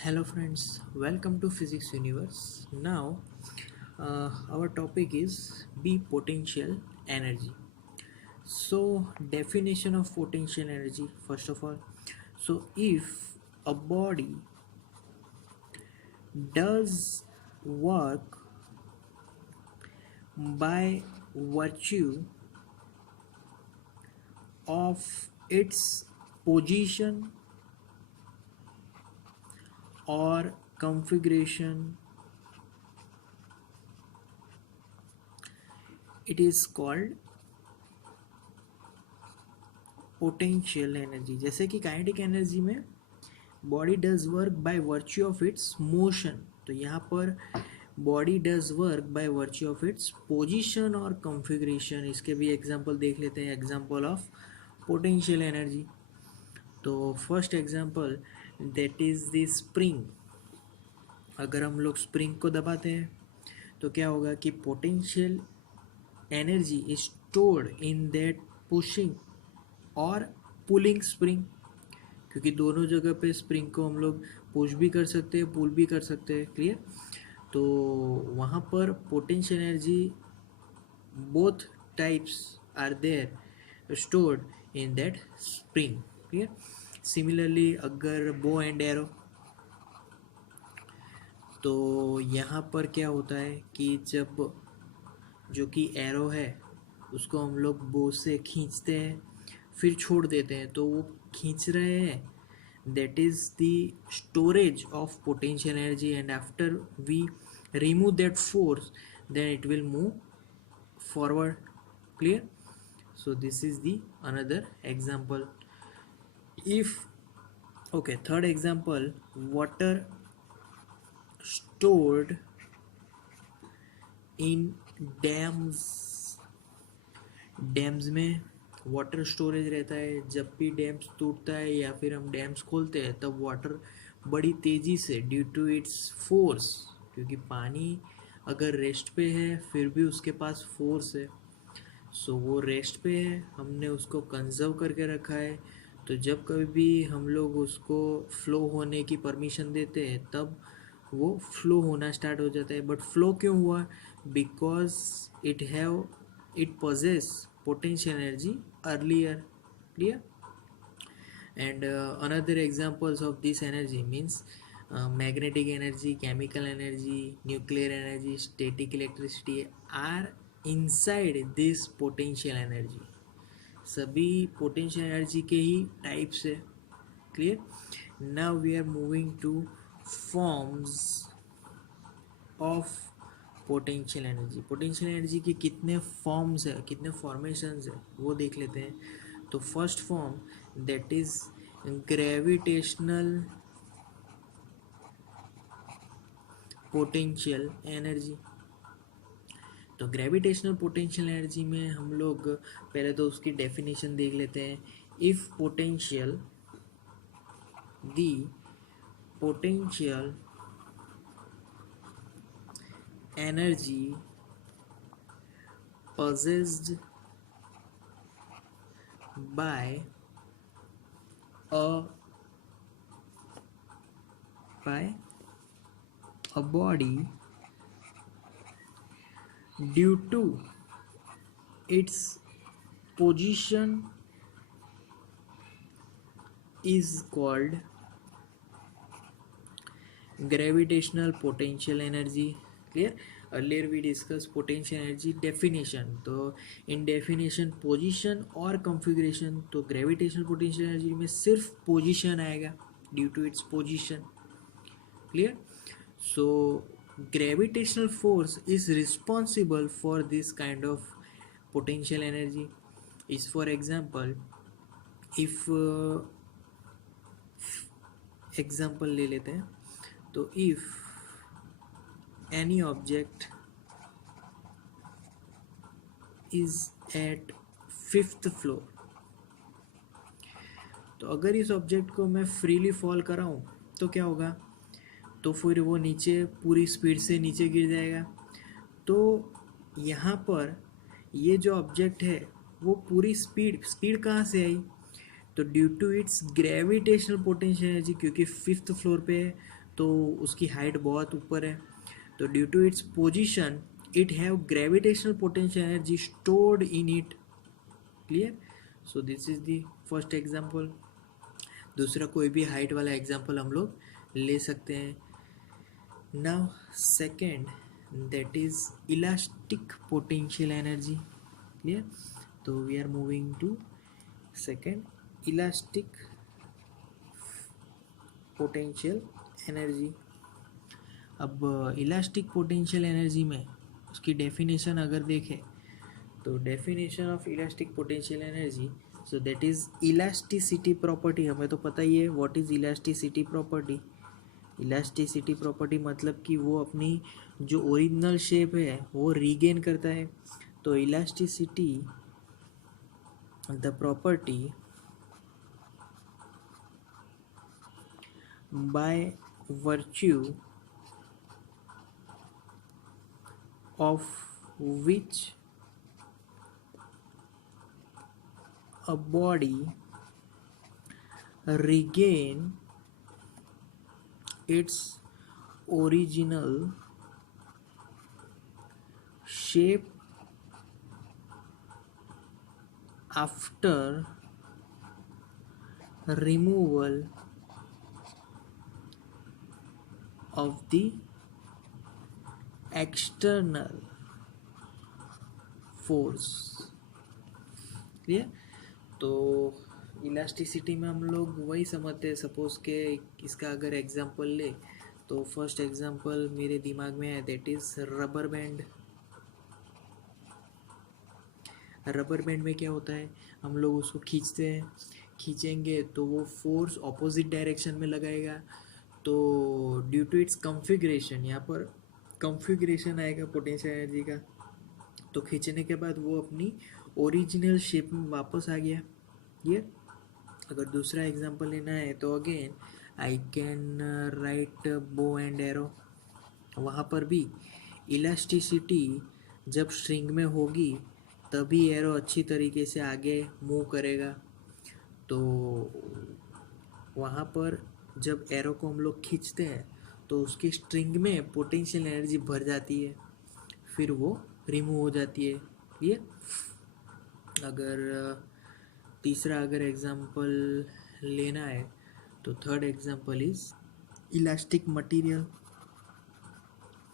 Hello friends, welcome to Physics Universe. Now, our topic is B potential energy. So, definition of potential energy first of all. So, if a body does work by virtue of its position or configuration, it is called potential energy. जैसे कि kinetic energy में body does work by virtue of its motion, तो यहाँ पर body does work by virtue of its position और configuration. इसके भी example देख लेते हैं. Example of potential energy. तो first example that is the spring. अगर हम लोग स्प्रिंग को दबाते हैं तो क्या होगा कि potential energy is stored in that pushing और पुलिंग स्प्रिंग, क्योंकि दोनों जगह पे स्प्रिंग को हम लोग पुश भी कर सकते हैं, पुल भी कर सकते हैं. क्लियर. तो वहाँ पर potential energy both types are there stored in that spring. Clear. Similarly अगर बो एंड एरो, तो यहाँ पर क्या होता है कि जब जो कि एरो है उसको हम लोग बो से खींचते हैं फिर छोड़ देते हैं, तो वो खींच रहे हैं, that is the storage of potential energy, and after we remove that force then it will move forward. Clear. So this is the another example. If okay, third example, water stored in dams में water storage रहता है. जब भी डैम्स टूटता है या फिर हम डैम्स खोलते हैं तब वाटर बड़ी तेज़ी से ड्यू टू इट्स फोर्स, क्योंकि पानी अगर रेस्ट पे है फिर भी उसके पास फोर्स है, सो वो रेस्ट पे है, हमने उसको कंजर्व करके रखा है. तो जब कभी भी हम लोग उसको फ्लो होने की परमिशन देते हैं तब वो फ्लो होना स्टार्ट हो जाता है. बट फ्लो क्यों हुआ? Because it possess potential energy earlier. Clear. And another examples of this energy means magnetic energy, chemical energy, nuclear energy, static electricity are inside this potential energy. सभी पोटेंशियल एनर्जी के ही types है. Clear. Now we are moving to forms of potential energy. Potential energy के कितने फॉर्म्स है, कितने फॉर्मेशंस है वो देख लेते हैं. तो first form that is gravitational potential energy. तो ग्रेविटेशनल पोटेंशियल एनर्जी में हम लोग पहले तो उसकी डेफिनेशन देख लेते हैं. If potential the potential energy possessed by a body due to its position is called gravitational potential energy. Clear. Earlier we discussed potential energy definition. तो in definition position और configuration, तो gravitational potential energy में सिर्फ position आएगा due to its position. Clear. So gravitational force is responsible for this kind of potential energy. is for example if example ले लेते हैं. तो if any object is at 5th floor, तो अगर इस ऑब्जेक्ट को मैं फ्रीली फॉल कराऊं तो क्या होगा? तो फिर वो नीचे पूरी स्पीड से नीचे गिर जाएगा. तो यहाँ पर ये जो ऑब्जेक्ट है वो पूरी स्पीड कहाँ से आई? तो due to its gravitational potential energy, क्योंकि 5th फ्लोर पे है तो उसकी हाइट बहुत ऊपर है, तो due to its position it have gravitational potential energy stored in it. Clear? So this is the first example. दूसरा कोई भी हाइट वाला एग्जांपल हम लोग ले सकते हैं। Now second, that is elastic potential energy. Clear? तो we are moving to second, elastic potential energy. अब इलास्टिक पोटेंशियल एनर्जी में उसकी डेफिनेशन अगर देखें तो definition of elastic potential energy, so that is elasticity property. हमें तो पता ही है what is elasticity property. Elasticity property मतलब कि वो अपनी जो ओरिजिनल शेप है वो रीगेन करता है। तो elasticity the property by virtue of which a body regain its original shape after removal of the external force। Clear? तो इलास्टिसिटी में हम लोग वही समझते हैं। सपोज के इसका अगर एग्जांपल ले तो फर्स्ट एग्जांपल मेरे दिमाग में है, that is rubber band. Rubber band में क्या होता है, हम लोग उसको खींचते हैं, खींचेंगे तो वो फोर्स ऑपोजिट डायरेक्शन में लगाएगा। तो ड्यू टू इट्स कॉन्फ़िगरेशन, यहाँ पर कॉन्फ़िगरेशन आएगा पोटेंशियल एनर्जी का, तो खींचने के बाद वो अपनी ओरिजिनल शेप में वापस आ गया। ये अगर दूसरा एग्जांपल लेना है तो again I can write bow and arrow. वहाँ पर भी इलास्टिसिटी जब स्ट्रिंग में होगी तभी एरो अच्छी तरीके से आगे मूव करेगा। तो वहाँ पर जब एरो को हम लोग खींचते हैं तो उसकी स्ट्रिंग में पोटेंशियल एनर्जी भर जाती है, फिर वो रिमूव हो जाती है। ये अगर तीसरा अगर एग्जांपल लेना है तो third example is elastic material.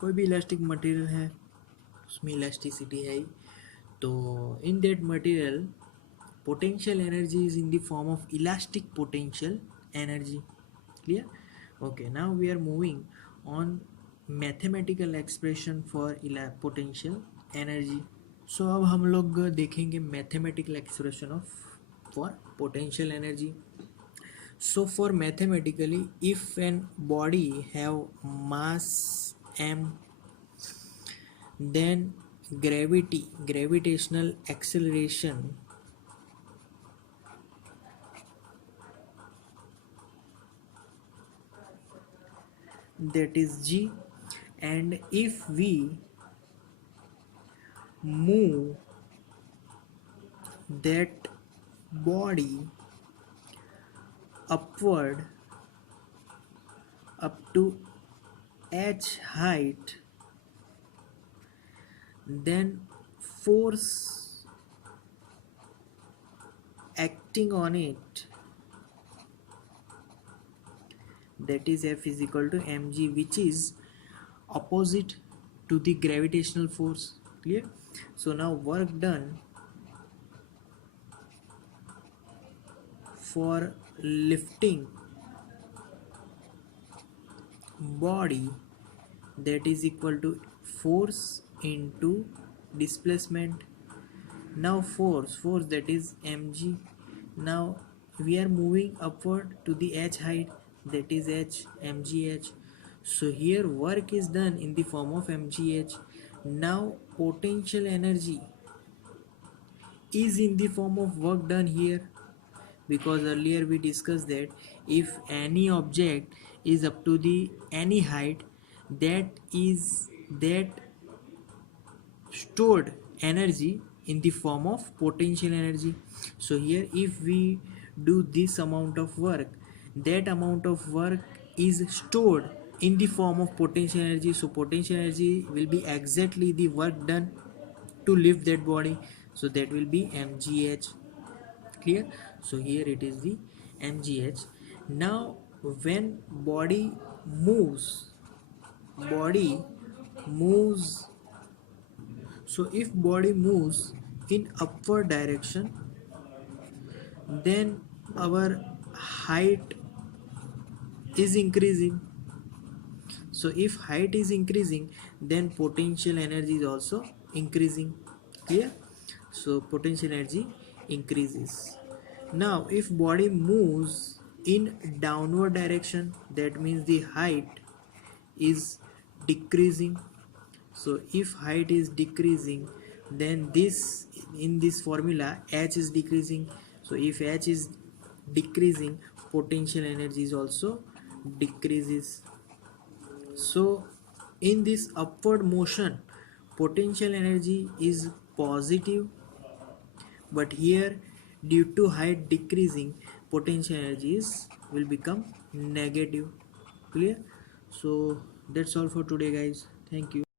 कोई भी इलास्टिक मटेरियल है उसमें इलास्टिसिटी है ही, तो in that material potential energy is in the form of elastic potential energy। clear? Okay, now we are moving on mathematical expression for potential energy। so अब हम लोग देखेंगे mathematical expression of for potential energy। so for mathematically, if an body have mass m, then gravitational acceleration that is g, and if we move that body upward up to h height, then force acting on it, that is F is equal to mg, which is opposite to the gravitational force। clear? so now work done for lifting body, that is equal to force into displacement। now force that is mg, now we are moving upward to the h height, that is h mgh। so here work is done in the form of mgh। now potential energy is in the form of work done here, because earlier we discussed that if any object is up to the any height, that stored energy in the form of potential energy। so here if we do this amount of work, that amount of work is stored in the form of potential energy. So potential energy will be exactly the work done to lift that body, so that will be mgh. Clear? So here it is the mgh. Now when moves body moves so if body moves in upward direction, then our height is increasing. So if height is increasing, then potential energy is also increasing. Clear? So potential energy increases. Now if body moves in downward direction, that means the height is decreasing. So if height is decreasing, then this in this formula h is decreasing. So if h is decreasing, potential energy is also decreases. So in this upward motion, potential energy is positive, but here due to height decreasing, potential energy will become negative. Clear? So that's all for today, guys. Thank you.